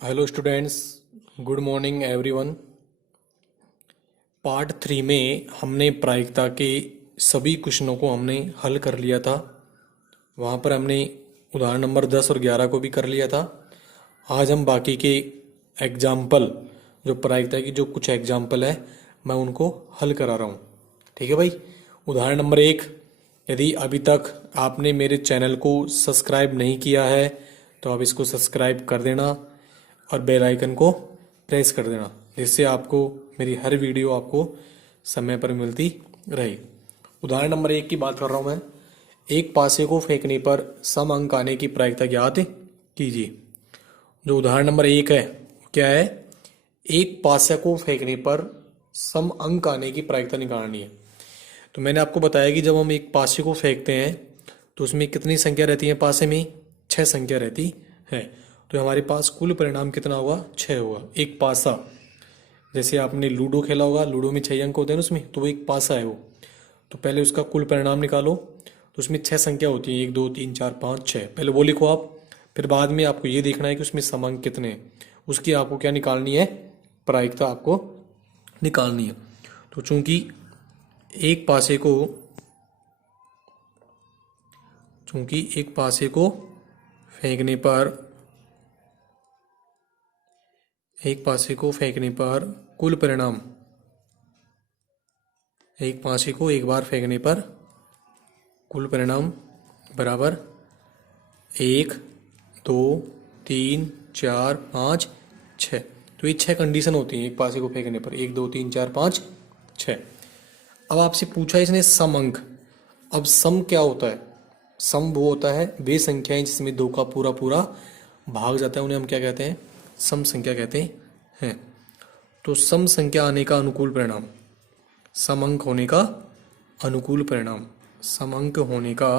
Hello students, good morning everyone. Part 3 में हमने प्रायिकता के सभी क्वेश्चनों को हमने हल कर लिया था। वहाँ पर हमने उदाहरण नंबर 10 और 11 को भी कर लिया था। आज हम बाकी के एग्जाम्पल, जो प्रायिकता की जो कुछ एग्जाम्पल है, मैं उनको हल करा रहा हूँ। ठीक है भाई। उदाहरण नंबर 1, यदि अभी तक आपने मेरे चैनल को सब्सक्राइब नहीं किया है तो आप इसको सब्सक्राइब कर देना और बेल आइकन को प्रेस कर देना, जिससे आपको मेरी हर वीडियो आपको समय पर मिलती रहे। उदाहरण नंबर 1 की बात कर रहा हूँ मैं। एक पासे को फेंकने पर सम अंक आने की प्रायिकता ज्ञात कीजिए। जो उदाहरण नंबर 1 है क्या है? एक पासे को फेंकने पर सम अंक आने की प्रायिकता निकालनी है। तो मैंने आपको बताया कि जब हम एक पासे को फेंकते हैं तो उसमें कितनी संख्या रहती है? पासे में 6 संख्या रहती है। तो हमारे पास कुल परिणाम कितना होगा? 6 होगा। एक पासा, जैसे आपने लूडो खेला होगा, लूडो में 6 अंक होते हैं ना उसमें, तो वो एक पासा है वो। तो पहले उसका कुल परिणाम निकालो, तो उसमें 6 संख्या होती है, 1 2 3 4 5 6, पहले वो लिखो आप। फिर बाद में आपको ये देखना है कि उसमें सम अंक कितने हैं, उसकी आपको क्या निकालनी है? प्रायिकता आपको निकालनी है। तो चूंकि एक पासे को चूंकि एक पासे को फेंकने पर एक पासे को फेंकने पर कुल परिणाम, एक पासे को एक बार फेंकने पर कुल परिणाम बराबर 1 2 3 4 5 6। तो ये 6 कंडीशन होती हैं एक पासे को फेंकने पर, 1 2 3 4 5 6। अब आपसे पूछा इसने सम अंक। अब सम क्या होता है? सम वो होता है वे संख्याएं जिसमें 2 का पूरा पूरा भाग जाता है, उन्हें हम क्या कहते हैं? सम संख्या कहते हैं। तो सम संख्या आने का अनुकूल परिणाम, सम अंक होने का अनुकूल परिणाम, सम अंक होने का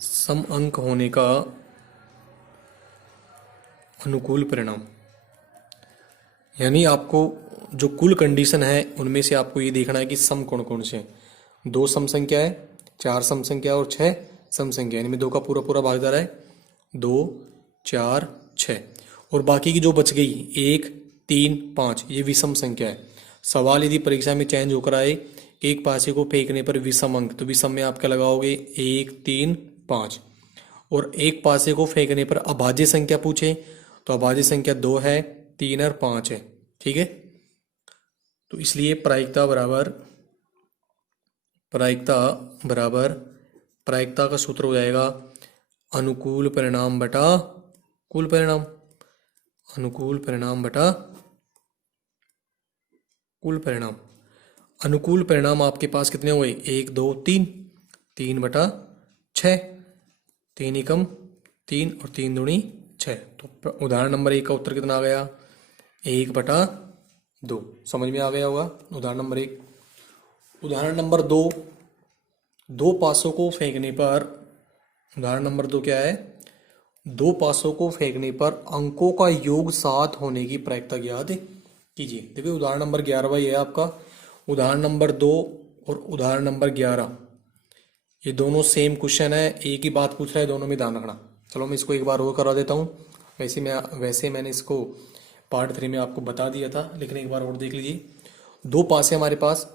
सम अंक होने का अनुकूल परिणाम, यानी आपको जो कुल कंडीशन है उनमें से आपको ये देखना है कि सम कौन कौन से हैं। 2 सम संख्या है, 4 सम संख्या और 6 सम संख्या, इनमें 2 का पूरा पूरा भाग जा रहा है, 2 4 6। और बाकी की जो बच गई 1 3 5, ये विषम संख्या है। सवाल यदि परीक्षा में चेंज होकर आए कि एक पासे को फेंकने पर विषम अंक, तो विषम में आप क्या लगाओगे? 1 3 5। और एक पासे को फेंकने पर अभाज्य संख्या पूछे तो अभाज्य संख्या 2 है, 3 और 5 है। ठीक है। तो इसलिए प्रायिकता बराबर प्रायिकता का सूत्र हो जाएगा अनुकूल परिणाम बटा कुल परिणाम, अनुकूल परिणाम बटा कुल परिणाम। अनुकूल परिणाम आपके पास कितने हुए? 1 2 3, 3 बटा 6, 3 एकम 3 और 3 दूनी 6। तो उदाहरण नंबर 1 का उत्तर कितना आ गया? 1 बटा 2। समझ में आ गया होगा उदाहरण नंबर 1। उदाहरण नंबर 2, दो पासों को फेंकने पर, उदाहरण नंबर 2 क्या है? 2 पासों को फेंकने पर अंकों का योग 7 होने की प्रायिकता ज्ञात कीजिए। देखिए उदाहरण नंबर 11 ये है आपका। उदाहरण नंबर 2 और उदाहरण नंबर 11, ये दोनों सेम क्वेश्चन है, एक ही बात पूछ रहा है, दोनों में ध्यान रखना। चलो मैं इसको एक बार और करा देता हूँ। वैसे मैंने इसको पार्ट 3 में आपको बता दिया था, लेकिन एक बार और देख लीजिए। 2 पासे हमारे पास,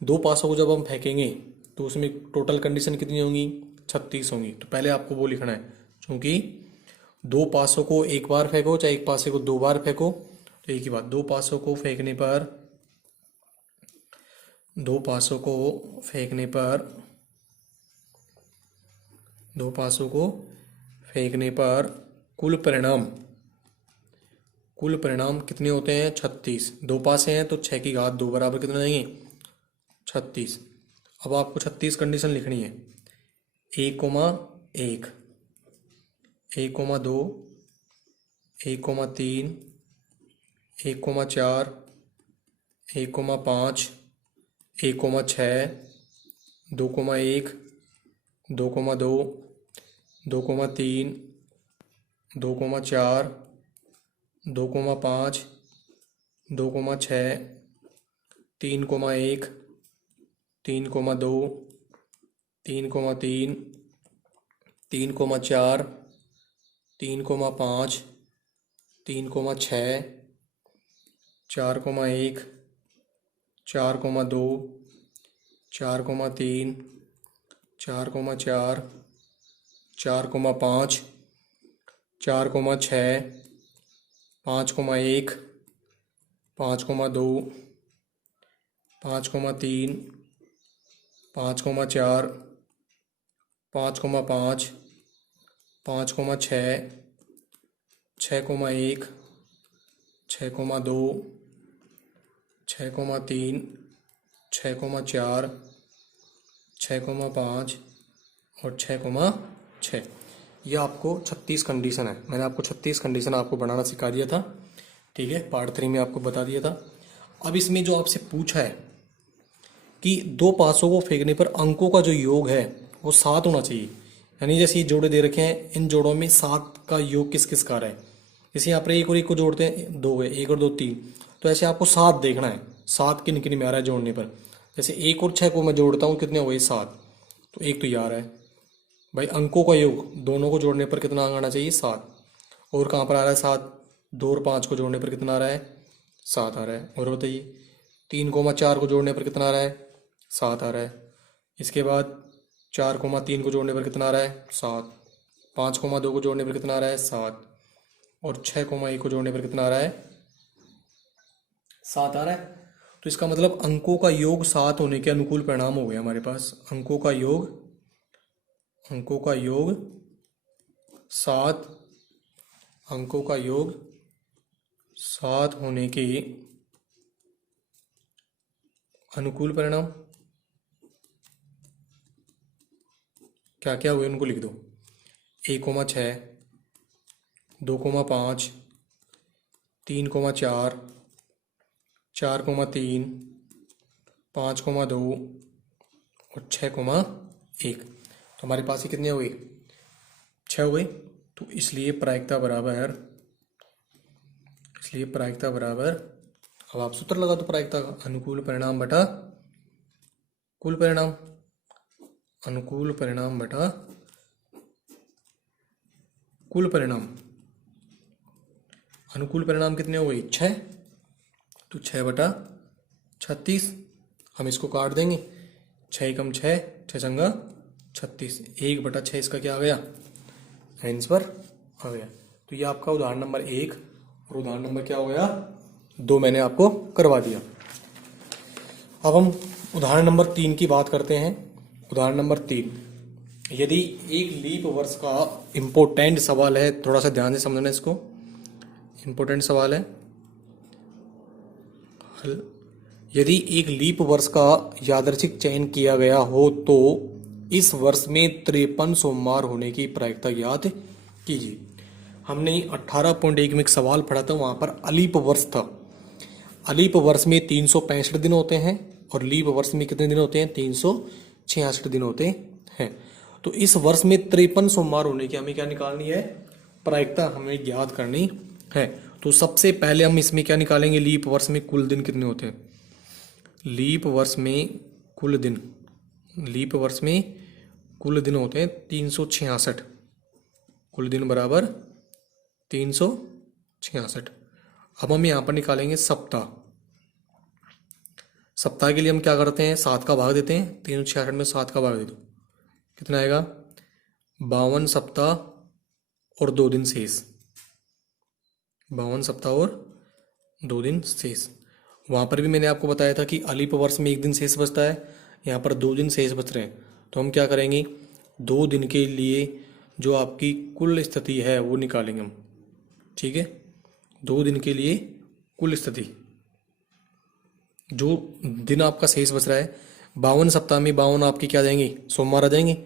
2 पासों को जब हम फेंकेंगे तो उसमें टोटल कंडीशन कितनी होंगी? 36 होंगी। तो पहले आपको वो लिखना है, क्योंकि 2 पासों को एक बार फेंको चाहे एक पासे को 2 बार फेंको तो एक ही बात। 2 पासों को फेंकने पर 2 पासों को फेंकने पर 2 पासों को फेंकने पर कुल परिणाम कितने होते हैं? 36। 2 पासे हैं तो 6 की घात 2 बराबर कितने देंगे? 36। अब आपको 36 कंडीशन लिखनी है। 1,1, 1,2, 1,3, 1,4, 1,5, 1,6, 2,1, 2,2, 2,3, 2,4, 2,5, 2,6, 3,1, 3,2, 3,3, 3,4, 3,5, 3,6, 4,1, 4,2, 4,3, 4,4, 4,5, 4,6, 5,1, 5,2, 5,3, 5,4, 5,5, 5,6, 6,1, 6,2, 6,3, 6,4, 6,5 और 6,6। ये आपको 36 कंडीशन है। मैंने आपको 36 कंडीशन आपको बनाना सिखा दिया था, ठीक है, पार्ट 3 में आपको बता दिया था। अब इसमें जो आपसे पूछा है कि दो पासों को फेंकने पर अंकों का जो योग है वो 7 होना चाहिए, यानी जैसे ये जोड़े दे रखे हैं, इन जोड़ों में 7 का योग किस किस का है। जैसे यहाँ पर एक और एक को जोड़ते हैं, 2 है, 1 और 2 3, तो ऐसे आपको 7 देखना है, 7 किन किन में आ रहा है जोड़ने पर। जैसे 1 और 6 को मैं जोड़ता हूँ, कितने हो गए 7, तो एक तो ये आ रहा है भाई। अंकों का योग दोनों को जोड़ने पर कितना अंक आना चाहिए 7। और कहाँ पर आ रहा है 7, 2 और 5 को जोड़ने पर कितना आ रहा है 7 आ रहा है। और बताइए 3,4 को जोड़ने पर कितना आ रहा है 7 आ रहा है। इसके बाद 4,3 को जोड़ने पर कितना आ रहा है 7, 5,2 को जोड़ने पर कितना आ रहा है 7 और 6,1 को जोड़ने पर कितना आ रहा है 7 आ रहा है। तो इसका मतलब अंकों का योग 7 होने के अनुकूल परिणाम हो गया हमारे पास। अंकों का योग 7, अंकों का योग 7 होने के अनुकूल परिणाम क्या क्या हुए उनको लिख दो। 1,6, 2,5, 3,4, 4,3, 5,2 और 6,1। तो हमारे पास ये कितने हुए 6 हुए। तो इसलिए प्रायिकता बराबर, अब आप सूत्र लगा दो प्रायिकता का, अनुकूल परिणाम बटा कुल परिणाम, अनुकूल परिणाम बटा कुल परिणाम। अनुकूल परिणाम कितने हो गए 6, तो 6/36। हम इसको काट देंगे, 6 कम 6, 6 संगा 36, 1/6 इसका क्या आ गया आंसर आ गया। तो ये आपका उदाहरण नंबर 1 और उदाहरण नंबर क्या हो गया 2 मैंने आपको करवा दिया। अब हम उदाहरण नंबर 3 की बात करते हैं। उदाहरण नंबर 3, यदि एक लीप वर्ष का इम्पोर्टेंट सवाल है, थोड़ा सा ध्यान से समझना इसको, इम्पोर्टेंट सवाल है। यदि एक लीप वर्ष का यादृच्छिक चयन किया गया हो तो इस वर्ष में 53 सोमवार होने की प्रायिकता ज्ञात कीजिए। हमने 18.1 में एक सवाल पढ़ा था, वहां पर अलीप वर्ष था। अलीप वर्ष में 365 दिन होते हैं और लीप वर्ष में कितने दिन होते हैं 366 दिन होते हैं। तो इस वर्ष में 53 सोमवार होने की हमें क्या निकालनी है प्रायिकता हमें ज्ञात करनी है। तो सबसे पहले हम इसमें क्या निकालेंगे, लीप वर्ष में कुल दिन कितने होते हैं। लीप वर्ष में कुल दिन, लीप वर्ष में कुल दिन होते हैं 366, कुल दिन बराबर 366। अब हम यहाँ पर निकालेंगे सप्ताह। सप्ताह के लिए हम क्या करते हैं 7 का भाग देते हैं, 366 में 7 का भाग दे दो, कितना आएगा 52 सप्ताह और 2 दिन शेष, 52 सप्ताह और 2 दिन शेष। वहाँ पर भी मैंने आपको बताया था कि अलीप वर्ष में 1 दिन शेष बचता है, यहाँ पर 2 दिन शेष बच रहे हैं। तो हम क्या करेंगे 2 दिन के लिए जो आपकी कुल स्थिति है वो निकालेंगे हम, ठीक है। 2 दिन के लिए कुल स्थिति, जो दिन आपका शेष बच रहा है 52 सप्ताह में 52 आपके क्या जाएंगे सोमवार आ जाएंगे।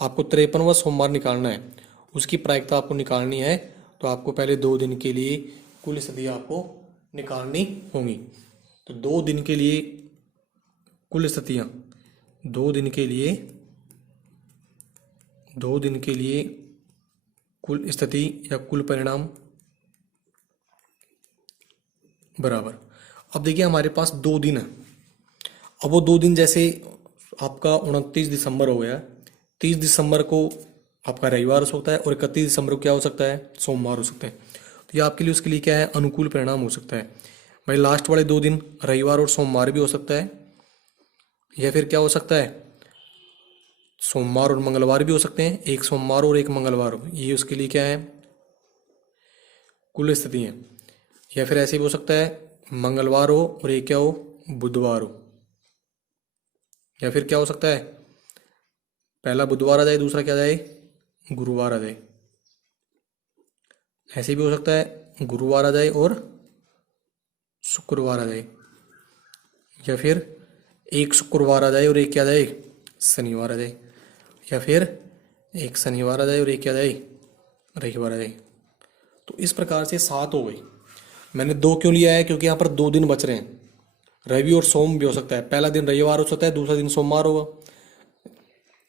आपको 53वां सोमवार निकालना है, उसकी प्रायिकता आपको निकालनी है। तो आपको पहले 2 दिन के लिए कुल स्थिति आपको निकालनी होंगी। तो 2 दिन के लिए कुल स्थितियाँ, 2 दिन के लिए कुल स्थिति या कुल परिणाम बराबर। अब देखिए हमारे पास 2 दिन है। अब वो 2 दिन जैसे आपका 29 दिसंबर हो गया, 30 दिसंबर को आपका रविवार हो सकता है और 31 दिसंबर को क्या हो सकता है सोमवार हो सकता है। तो ये आपके लिए उसके लिए क्या है, अनुकूल परिणाम हो सकता है। भाई लास्ट वाले 2 दिन रविवार और सोमवार भी हो सकता है, या फिर क्या हो सकता है, सोमवार और मंगलवार भी हो सकते हैं, एक सोमवार और एक मंगलवार हो, ये उसके लिए क्या है, कुल स्थिति है। या फिर ऐसे भी हो सकता है मंगलवार हो और एक क्या हो, बुधवार हो। या फिर क्या हो सकता है, पहला बुधवार आ जाए, दूसरा क्या आ जाए, गुरुवार आ जाए। ऐसे भी हो सकता है गुरुवार आ जाए और शुक्रवार आ जाए। या फिर एक शुक्रवार आ जाए और एक क्या आ जाए, शनिवार आ जाए। या फिर एक शनिवार आ जाए और एक क्या आ जाए, रविवार आ जाए। तो इस प्रकार से 7 हो गई। मैंने 2 क्यों लिया है, क्योंकि यहाँ पर 2 दिन बच रहे हैं, रवि और सोम भी हो सकता है। पहला दिन रविवार हो सकता है, दूसरा दिन सोमवार होगा,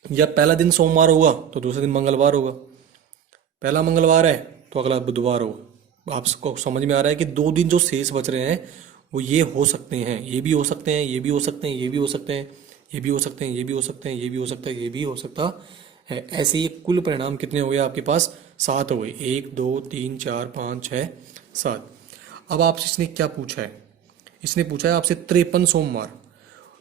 या पहला दिन सोमवार होगा तो दूसरा दिन मंगलवार होगा। पहला मंगलवार है तो अगला बुधवार होगा। आपको समझ में आ रहा है कि 2 दिन जो शेष बच रहे हैं वो ये हो सकते हैं, ये भी हो सकते हैं, ये भी हो सकते हैं, ये भी हो सकते हैं, ये भी हो सकते हैं, ये भी हो सकते हैं, ये भी हो सकता है, ये भी हो सकता है। ऐसे ये कुल परिणाम कितने हो गए आपके पास, 7 हो गए। 1 2 3 4 5 6 7। अब आपसे इसने क्या पूछा है, इसने पूछा है आपसे 53 सोमवार।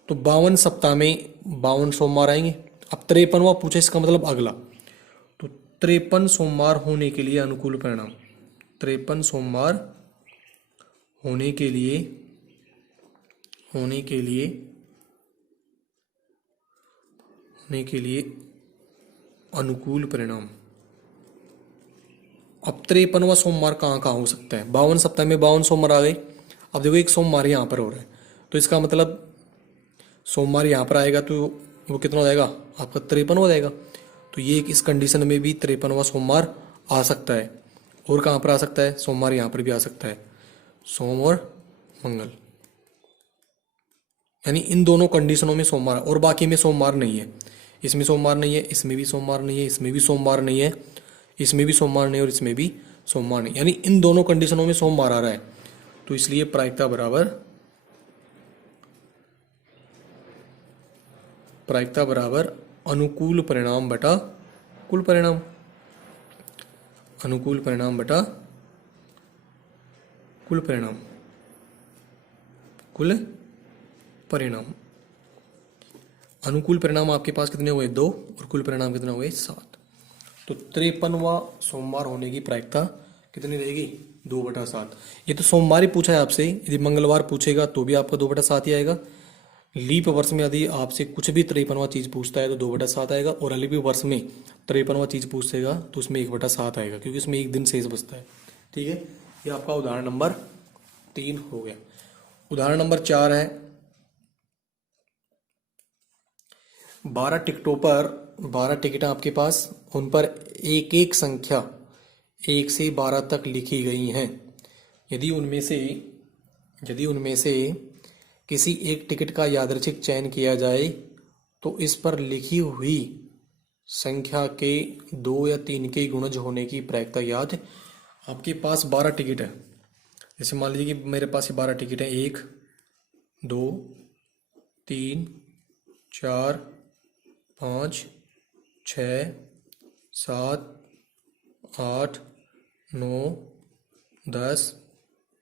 तो 52 सप्ताह में 52 सोमवार आएंगे। अब 53वां पूछा, इसका मतलब अगला। तो 53 सोमवार होने के लिए अनुकूल परिणाम, 53 सोमवार होने के लिए होने के लिए होने के लिए अनुकूल परिणाम। अब 53वां सोमवार कहाँ कहाँ हो सकता है, 52 सप्ताह में 52 सोमवार आ गए। अब देखो एक सोमवार यहाँ पर हो रहा है, तो इसका मतलब सोमवार यहाँ पर आएगा तो वो कितना हो जाएगा आपका, 53 हो जाएगा। तो ये इस कंडीशन में भी 53वां सोमवार आ सकता है। और कहाँ पर आ सकता है, सोमवार यहाँ पर भी आ सकता है, सोम और मंगल। यानी इन दोनों कंडीशनों में सोमवार, और बाकी में सोमवार नहीं है। इसमें सोमवार नहीं है, इसमें भी सोमवार नहीं है, इसमें भी सोमवार नहीं है, इसमें भी सोमवार नहीं, और इसमें भी सोमवार नहीं। यानी इन दोनों कंडीशनों में सोमवार आ रहा है। तो इसलिए प्रायिकता बराबर अनुकूल परिणाम बटा कुल परिणाम, अनुकूल परिणाम बटा कुल परिणाम, कुल परिणाम। अनुकूल परिणाम आपके पास कितने हुए, 2, और कुल परिणाम कितने हुए, 7। तो 53वां सोमवार होने की प्रायिकता कितनी रहेगी, 2/7। ये तो सोमवार ही पूछा है आपसे, यदि मंगलवार पूछेगा तो भी आपका 2/7 ही आएगा। लीप वर्ष में यदि आपसे कुछ भी 53वां चीज पूछता है तो 2/7 आएगा, और अलीप वर्ष में 53वां चीज पूछेगा तो उसमें 1/7 आएगा, क्योंकि उसमें एक दिन शेष बचता है। ठीक है, ये आपका उदाहरण नंबर 3 हो गया। उदाहरण नंबर 4 है, 12 टिकटों पर 12 टिकट आपके पास, उन पर एक एक संख्या 1 से 12 तक लिखी गई हैं। यदि उनमें से किसी एक टिकट का यादृच्छिक चयन किया जाए तो इस पर लिखी हुई संख्या के 2 या 3 के गुणज होने की प्रायिकता याद। आपके पास 12 टिकट है, जैसे मान लीजिए कि मेरे पास ये 12 टिकट है, 1 2 3 4 5 6 7 8 9 10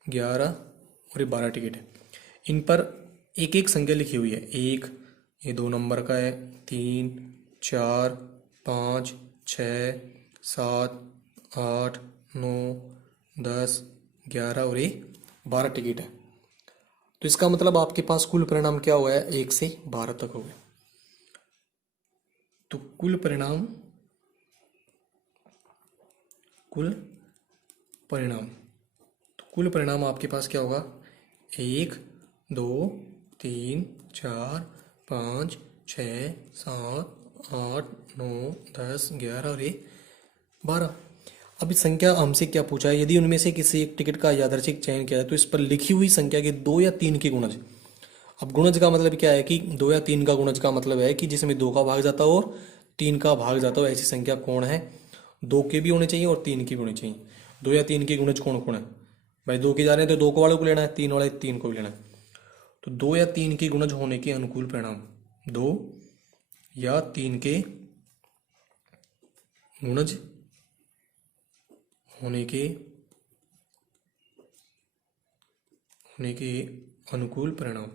11 और ये 12 टिकट है। इन पर एक एक संख्या लिखी हुई है, 1 ये 2 नंबर का है, 3 4 5 6 7 8 9 10 11 और ये 12 टिकट है। तो इसका मतलब आपके पास कुल परिणाम क्या हुआ है, 1 से 12 तक हो गया। तो कुल परिणाम तो कुल परिणाम आपके पास क्या होगा, 1 2 3 4 5 6 7 8 9 10 11 और 12। अब इस संख्या हमसे क्या पूछा है, यदि उनमें से किसी एक टिकट का यादृच्छिक चयन किया है तो इस पर लिखी हुई संख्या के 2 या 3 के गुणज। अब गुणज का मतलब क्या है कि 2 या 3 का गुणज का मतलब है कि जिसमें 2 का भाग जाता हो और 3 का भाग जाता हो, ऐसी संख्या कौन है। 2 के भी होने चाहिए और 3 के भी होने चाहिए। 2 या 3 के गुणज कौन कौन है, भाई 2 के जा रहे हैं तो 2 को वालों को लेना है, 3 वाले 3 को भी लेना है। तो 2 या 3 के गुणज होने के अनुकूल परिणाम, 2 या 3 के गुणज होने के होने के अनुकूल परिणाम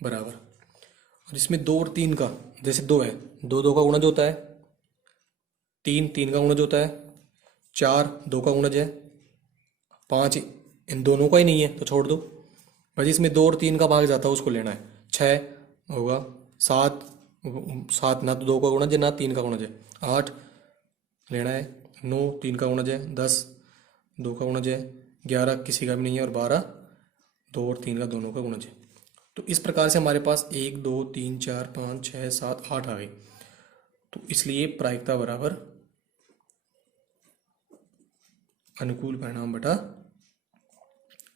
बराबर। और इसमें 2 और 3 का, जैसे 2 है, 2 2 का गुणज होता है, 3 3 का गुणज होता है, 4 2 का गुणज है, 5 इन दोनों का ही नहीं है तो छोड़ दो। बस इसमें 2 और 3 का भाग जाता है उसको लेना है। 6 होगा, 7 7 ना तो 2 का गुणज है ना 3 का गुणज है, 8 लेना है, 9 3 का गुणज है, 10 2 का गुणज है, 11 किसी का भी नहीं है, और 12 2 और 3 का दोनों का गुणज है। तो इस प्रकार से हमारे पास 1 2 3 4 5 6 7 8 आ गई। तो इसलिए प्रायिकता बराबर अनुकूल परिणाम बटा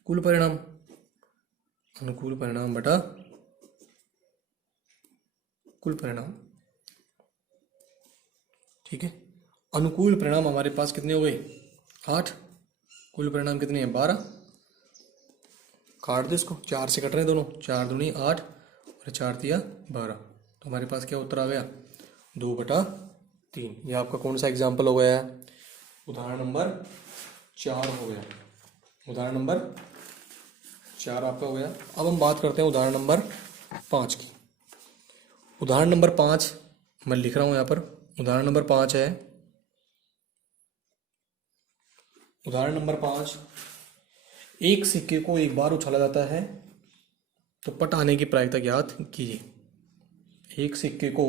कुल परिणाम, अनुकूल परिणाम बटा कुल परिणाम। ठीक है, अनुकूल परिणाम हमारे पास कितने हो गए? 8। कुल परिणाम कितने हैं? 12। काट दो इसको, 4 से कट रहे हैं दोनों, 4 दूनी 8 और 4 दिया 12। तो हमारे पास क्या उत्तर आ गया? 2/3। ये आपका कौन सा एग्जाम्पल हो गया है? उदाहरण नंबर 4 हो गया। उदाहरण नंबर 4 आपका हो गया। अब हम बात करते हैं उदाहरण नंबर 5 की। उदाहरण नंबर 5 मैं लिख रहा हूं यहाँ पर। उदाहरण नंबर 5 है, उदाहरण नंबर 5, एक सिक्के को एक बार उछाला जाता है तो पट आने की प्रायिकता ज्ञात कीजिए। एक सिक्के को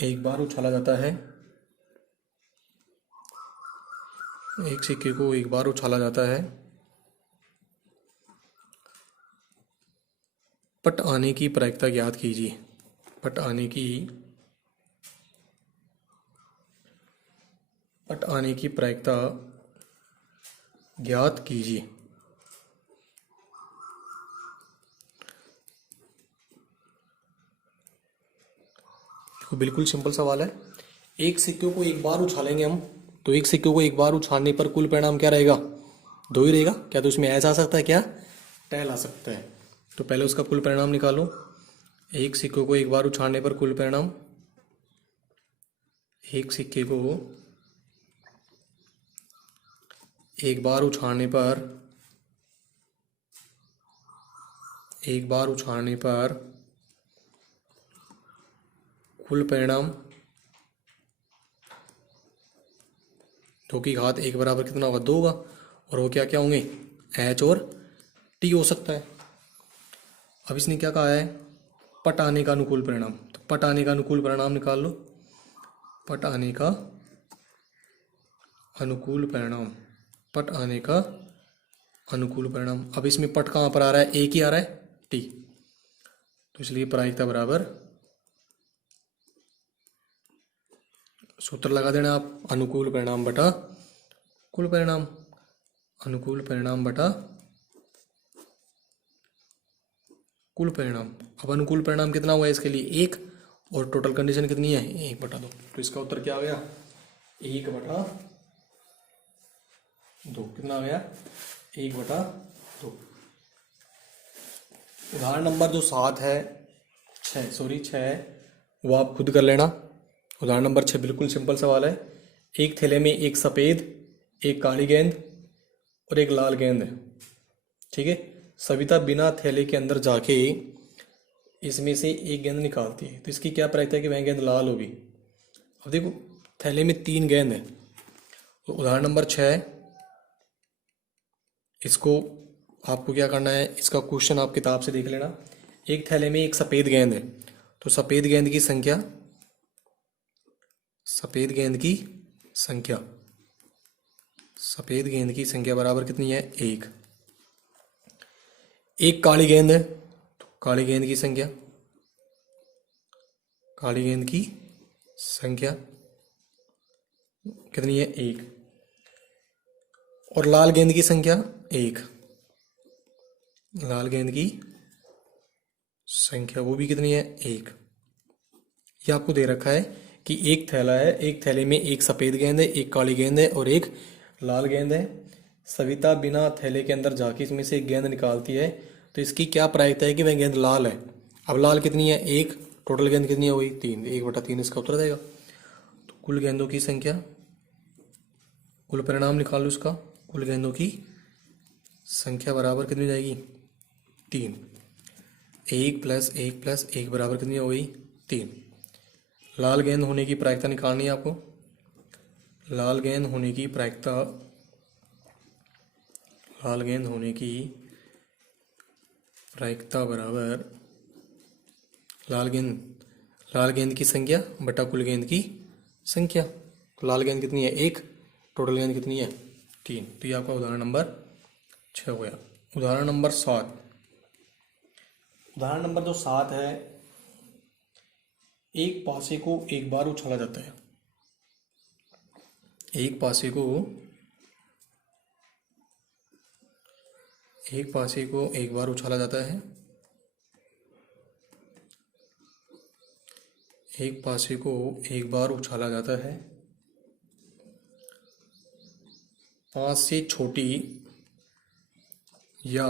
एक बार उछाला जाता है, एक सिक्के को एक बार उछाला जाता है, पट आने की प्रायिकता ज्ञात कीजिए। पट आने की प्रायिकता ज्ञात कीजिए। देखो बिल्कुल सिंपल सवाल है। एक सिक्के को एक बार उछालेंगे हम, तो एक सिक्के को एक बार उछालने पर कुल परिणाम क्या रहेगा? 2 ही रहेगा। क्या तो इसमें ऐसा आ सकता है? क्या टैल आ सकता है? तो पहले उसका कुल परिणाम निकालो। एक सिक्के को एक बार उछालने पर कुल परिणाम, एक सिक्के को एक बार उछालने पर कुल परिणाम 2 की घात 1 बराबर कितना होगा? 2 होगा। और वो क्या क्या होंगे? एच और टी हो सकता है। अब इसने क्या कहा है? पट आने का अनुकूल परिणाम। तो पट आने का अनुकूल परिणाम निकाल लो। पट आने का अनुकूल परिणाम, पट आने का अनुकूल परिणाम। अब इसमें पट कहाँ पर आ रहा है? एक ही आ रहा है, टी। तो इसलिए प्रायिकता बराबर, सूत्र लगा देना आप, अनुकूल परिणाम बटा कुल परिणाम। अनुकूल परिणाम बटा कुल परिणाम। अब अनुकूल परिणाम कितना हुआ इसके लिए? 1। और टोटल कंडीशन कितनी है? 1/2। तो इसका उत्तर क्या आ गया? 1/2। कितना आ गया? 1/2। उदाहरण नंबर जो 7 है, 6 है, वो आप खुद कर लेना। उदाहरण नंबर 6 बिल्कुल सिंपल सवाल है। एक थैले में एक सफ़ेद, एक काली गेंद और एक लाल गेंद है। ठीक है, सविता बिना थैले के अंदर जाके इसमें से एक गेंद निकालती है, तो इसकी क्या प्रायिकता है कि वह गेंद लाल होगी? अब देखो थैले में 3 गेंद है। तो उदाहरण नंबर 6, इसको आपको क्या करना है, इसका क्वेश्चन आप किताब से देख लेना। एक थैले में एक सफ़ेद गेंद है, तो सफ़ेद गेंद की संख्या बराबर कितनी है? 1। एक काली गेंद है, तो काली गेंद की संख्या कितनी है? 1। और लाल गेंद की संख्या 1। लाल गेंद की संख्या वो भी कितनी है? 1। ये आपको दे रखा है कि एक थैला है, एक थैले में एक सफ़ेद गेंद है, एक काली गेंद है और एक लाल गेंद है। सविता बिना थैले के अंदर जाके इसमें से एक गेंद निकालती है, तो इसकी क्या प्रायिकता है कि वह गेंद लाल है? अब लाल कितनी है? 1। टोटल गेंद कितनी हो गई 3, 1/3 इसका उत्तर देगा। तो कुल गेंदों की संख्या, कुल परिणाम निकाल लो इसका, कुल गेंदों की संख्या बराबर कितनी हो जाएगी 3। 1 + 1 + 1 बराबर कितनी हो गई 3। लाल गेंद होने की प्रायिकता निकालनी है आपको। लाल गेंद होने की प्रायिकता, लाल गेंद होने की प्रायिकता बराबर लाल गेंद की संख्या बटा कुल गेंद की संख्या। तो लाल गेंद कितनी है 1, टोटल गेंद कितनी है 3। तो ये आपका उदाहरण नंबर 6 हो गया। उदाहरण नंबर 7, उदाहरण नंबर जो 7 है, एक पासे को एक बार उछाला जाता है। एक पासे को एक बार उछाला जाता है। एक पासे को एक बार उछाला जाता है 5 से छोटी या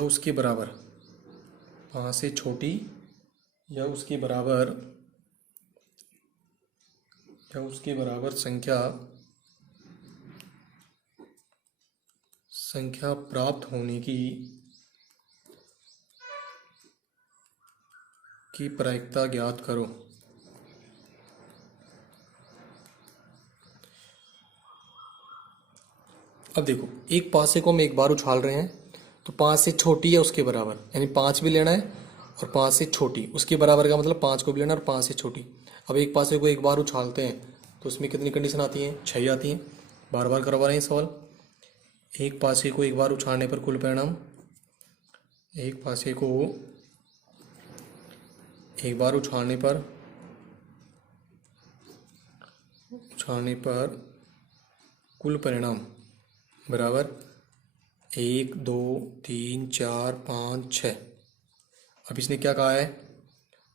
उसके बराबर, 5 से छोटी या उसके बराबर संख्या प्राप्त होने की प्रायिकता ज्ञात करो। अब देखो, एक पासे को हम एक बार उछाल रहे हैं तो 5 से छोटी है उसके बराबर, यानी 5 भी लेना है और 5 से छोटी, उसके बराबर का मतलब 5 को भी लेना और 5 से छोटी। अब एक पासे को एक बार उछालते हैं तो उसमें कितनी कंडीशन आती हैं 6 आती हैं। बार बार करवा रहे हैं सवाल। एक पासे को एक बार उछालने पर कुल परिणाम, एक पासे को एक बार उछालने पर कुल परिणाम बराबर 1 2 3 4 5 6। अब इसने क्या कहा है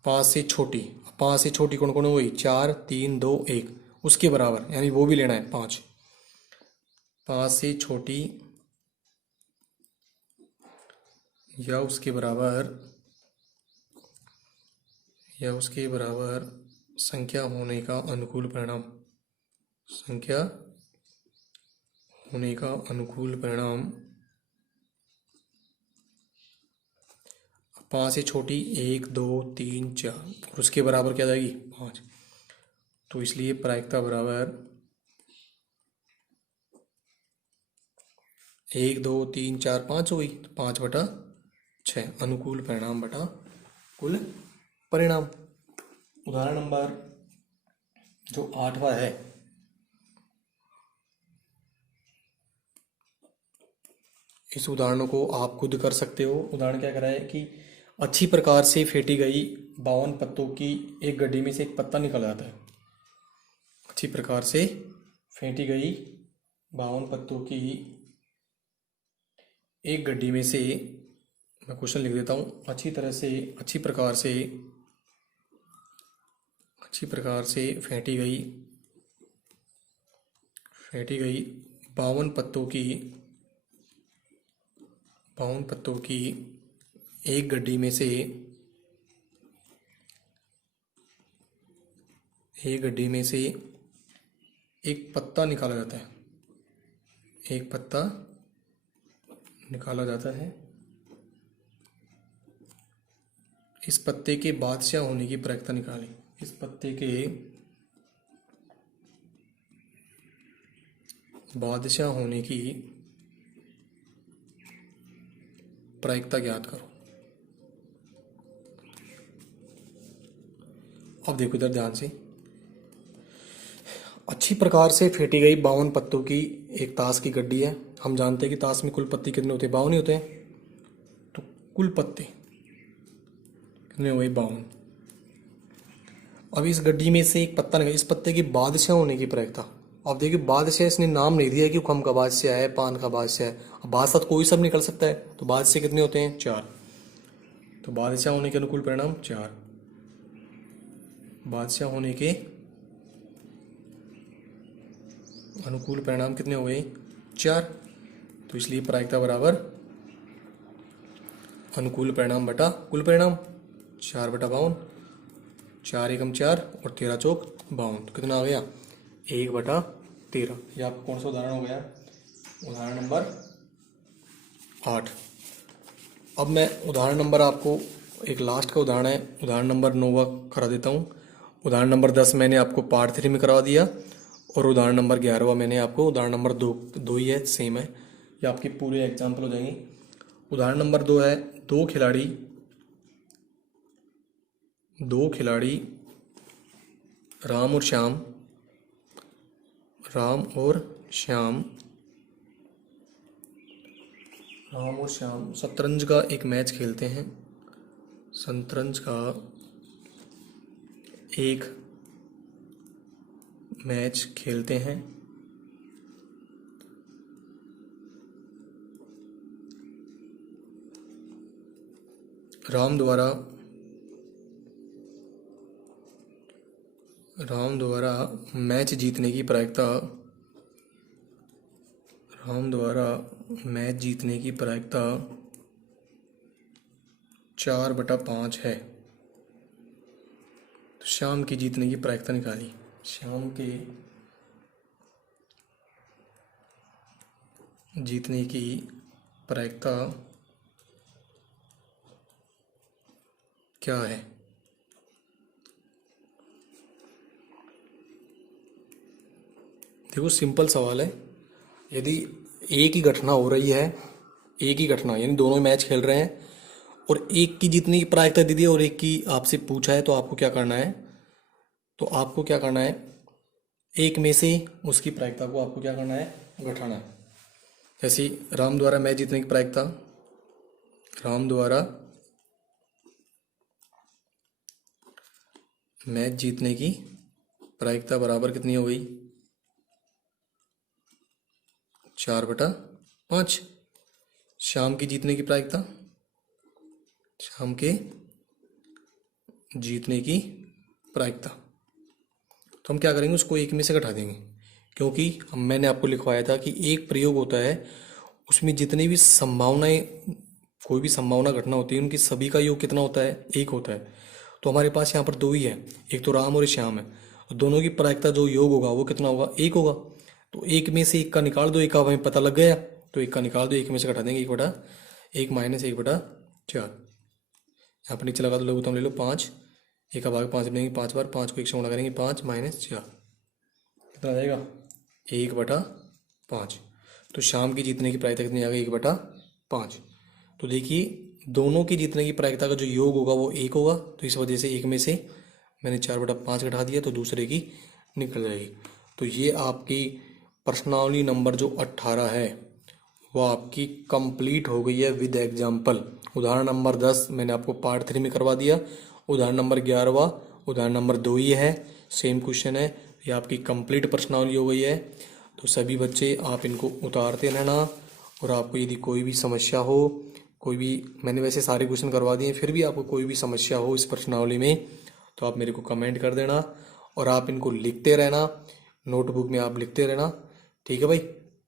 5 से छोटी, 5 से छोटी कौन कौन हो गई 4 3 2 1, उसके बराबर, यानी वो भी लेना है 5। 5 से छोटी या उसके बराबर संख्या होने का अनुकूल परिणाम, संख्या होने का अनुकूल परिणाम। 5 से छोटी 1 2 3 4 और उसके बराबर क्या जाएगी 5। तो इसलिए प्रायिकता बराबर 1 2 3 4 5 हो गई, तो 5/6 अनुकूल परिणाम बटा कुल परिणाम। उदाहरण नंबर जो 8वां है, इस उदाहरणों को आप खुद कर सकते हो। उदाहरण क्या करा है कि अच्छी प्रकार से फेंटी गई 52 पत्तों की एक गड्डी में से एक पत्ता निकल जाता है। अच्छी प्रकार से फेंटी गई 52 पत्तों की एक गड्डी में से, मैं क्वेश्चन लिख देता हूँ, अच्छी प्रकार से फेंटी गई 52 पत्तों की एक गड्डी में से एक पत्ता निकाला जाता है। एक पत्ता निकाला जाता है। इस पत्ते के बादशाह होने की प्रायिकता निकाली। इस पत्ते के बादशाह होने की प्रायिकता ज्ञात करो। अब देखो इधर ध्यान से, अच्छी प्रकार से फेंटी गई 52 पत्तों की एक ताश की गड्डी है। हम जानते हैं कि ताश में कुल पत्ते कितने होते हैं 52 ही होते हैं। तो कुल पत्ते कितने हुए 52। अब इस गड्डी में से एक पत्ता निकला, इस पत्ते की बादशाह होने की प्रायिकता। अब देखिए बादशाह इसने नाम नहीं दिया कि खम का बादशाह है, पान का बादशाह है। अब बादशाह कोई सब निकल सकता है, तो बादशाह कितने होते हैं 4। तो बादशाह होने के अनुकूल परिणाम 4। बादशाह होने के अनुकूल परिणाम कितने हो गए 4। तो इसलिए प्रायिकता बराबर अनुकूल परिणाम बटा कुल परिणाम 4/52, 4 एकम 4 और 13 चौक 52, तो कितना आ गया 1/13। ये आपका कौन सा उदाहरण हो गया? उदाहरण नंबर 8। अब मैं उदाहरण नंबर आपको एक लास्ट का उदाहरण है, उदाहरण नंबर 9 करा देता हूँ। उदाहरण नंबर 10 मैंने आपको पार्ट 3 में करवा दिया और उदाहरण नंबर 11 मैंने आपको उदाहरण नंबर 2 ही है, सेम है। ये आपके पूरे एग्जाम्पल हो जाएंगे। उदाहरण नंबर 2 है दो खिलाड़ी राम और श्याम शतरंज का एक मैच खेलते हैं। शतरंज का एक मैच खेलते हैं। राम द्वारा मैच जीतने की प्रायिकता 4/5 है। तो श्याम की जीतने की प्रायिकता निकाली। श्याम के जीतने की प्रायिकता क्या है? देखो सिंपल सवाल है। यदि एक ही घटना हो रही है, एक ही घटना यानी दोनों मैच खेल रहे हैं और एक की जीतने की प्रायिकता दी दी और एक की आपसे पूछा है, तो आपको क्या करना है? एक में से उसकी प्रायिकता को आपको क्या करना है? घटाना है। जैसे राम द्वारा मैच जीतने की प्रायिकता, राम द्वारा मैच जीतने की प्रायिकता बराबर कितनी हो गई? 4/5। श्याम की जीतने की प्रायिकता, श्याम के जीतने की प्रायिकता, तो हम क्या करेंगे? उसको एक में से घटा देंगे, क्योंकि मैंने आपको लिखवाया था कि एक प्रयोग होता है, उसमें जितनी भी संभावनाएं, कोई भी संभावना घटना होती है, उनकी सभी का योग कितना होता है? एक होता है। तो हमारे पास यहाँ पर दो ही है, एक तो राम और श्याम है। दोनों की प्रायिकता जो योग होगा वो कितना होगा? एक होगा। तो एक में से एक का निकाल दो, एक का हमें पता लग गया, तो एक का निकाल दो, एक में से घटा देंगे 1/1 माइनस 1/4। यहाँ पर नीचे लगा दो, लघुत्तम ले लो 5, एक का भाग 5 बनेंगे 5 बार, 5 को एक से गुणा करेंगे 5 माइनस 4, कितना आ जाएगा? 1/5। तो शाम की जीतने की प्रायिकता कितनी आ गई? 1/5। तो देखिए दोनों की जीतने की प्रायिकता का जो योग होगा वो एक होगा, तो इस वजह से एक में से मैंने 4/5 घटा दिया, तो दूसरे की निकल जाएगी। तो ये आपकी प्रश्नावली नंबर जो 18 है वो आपकी कंप्लीट हो गई है विद एग्जाम्पल। उदाहरण नंबर 10 मैंने आपको पार्ट 3 में करवा दिया। उदाहरण नंबर 11 उदाहरण नंबर 2 ही है, सेम क्वेश्चन है। ये आपकी कंप्लीट प्रश्नावली हो गई है। तो सभी बच्चे आप इनको उतारते रहना, और आपको यदि कोई भी समस्या हो, कोई भी, मैंने वैसे सारे क्वेश्चन करवा दिए, फिर भी आपको कोई भी समस्या हो इस प्रश्नावली में, तो आप मेरे को कमेंट कर देना और आप इनको लिखते रहना, नोटबुक में आप लिखते रहना। ठीक है भाई,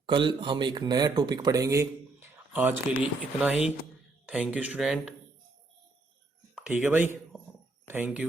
कल हम एक नया टॉपिक पढ़ेंगे। आज के लिए इतना ही। Thank you student. ठीक है भाई, थैंक यू।